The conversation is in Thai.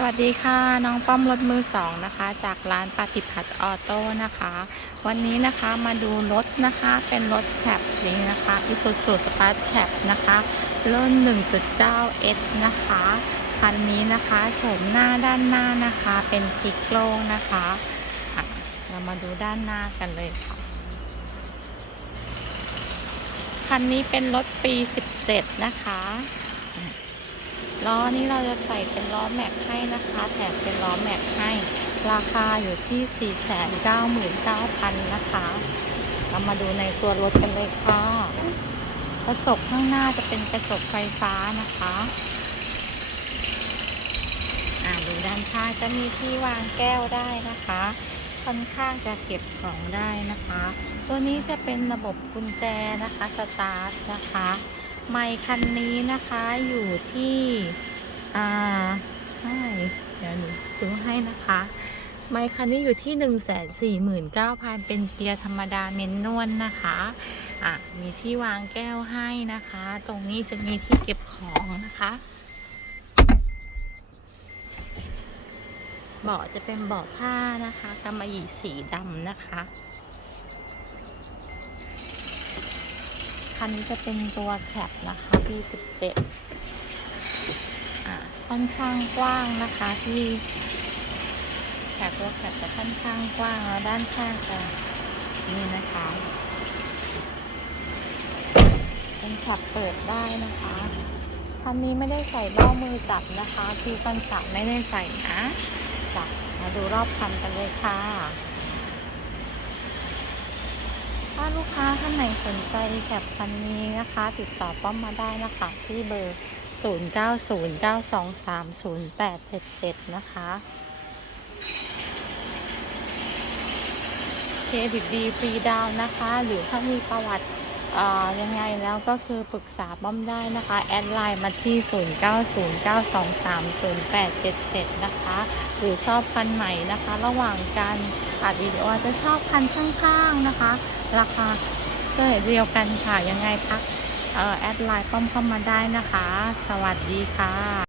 สวัสดีค่ะ น้องป้อมรถมือสองนะคะ จากร้านปฏิพัฒน์ออโต้นะคะ วันนี้นะคะมาดูรถนะคะ เป็นรถแคปนี้นะคะอิสุสุสปาร์ตแคปนะคะรุ่น 1.9S นะคะคันนี้นะคะโฉมหน้าด้านหน้านะคะ เป็นคลิกโล่งนะคะะเรามาดูด้านหน้ากันเลยค่ะคันนี้เป็นรถปี 17 นะคะ ล้อนี้เราจะใส่เป็นล้อแม็กให้นะคะ แถมเป็นล้อแม็กให้ ราคาอยู่ที่ 499,000 นะคะ เรามาดูในตัวรถกันเลยค่ะ กระจกข้างหน้าจะเป็นกระจกไฟฟ้านะคะอ่าดูด้านข้างจะมีที่วางแก้วได้นะคะ ค่อนข้างจะเก็บของได้นะคะ ตัวนี้จะเป็นระบบกุญแจนะคะ สตาร์ทนะคะ ไมค์คันนี้นะคะอยู่ที่อ่าใช่เดี๋ยวหนูดูให้นะคะ ไมค์คันนี้อยู่ที่หนึ่งแสนสี่หมื่นเก้าพันเป็นเกียร์ธรรมดาเมนนวลนะคะอะมีที่วางแก้วให้นะคะ ตรงนี้จะมีที่เก็บของนะคะเบาะจะเป็นเบาะผ้านะคะกำมะหยี่สีดำนะคะ คันนี้จะเป็นตัวแคปนะคะ P17 อ่าค่อนข้างกว้างนะคะที่แคปตัวแคปจะค่อนข้างกว้างแล้วด้านข้างจะนี่นะคะ เป็นแคปเปิดได้นะคะคันนี้ไม่ได้ใส่เบ้ามือจับนะคะที่กันสับไม่ได้ใส่นะจับมาดูรอบคันกันเลยค่ะ ถ้า ลูกค้าท่านไหนสนใจแคปคันนี้นะคะ ติดต่อป้อมมาได้นะคะที่เบอร์ 0909230877 นะคะเครดิตดีฟรีดาวนะคะ หรือถ้ามีประวัติ ยังไงแล้วก็คือปรึกษาป้อมได้นะคะ แอดไลน์มาที่ 0909230877 นะคะ หรือชอบคันไหนนะคะ ระหว่างการอัดวิดีโออาจจะชอบคันข้างๆนะคะ ราคาก็เดียวกันค่ะ ยังไงทักแอดไลน์ป้อมเข้ามาได้นะคะ สวัสดีค่ะ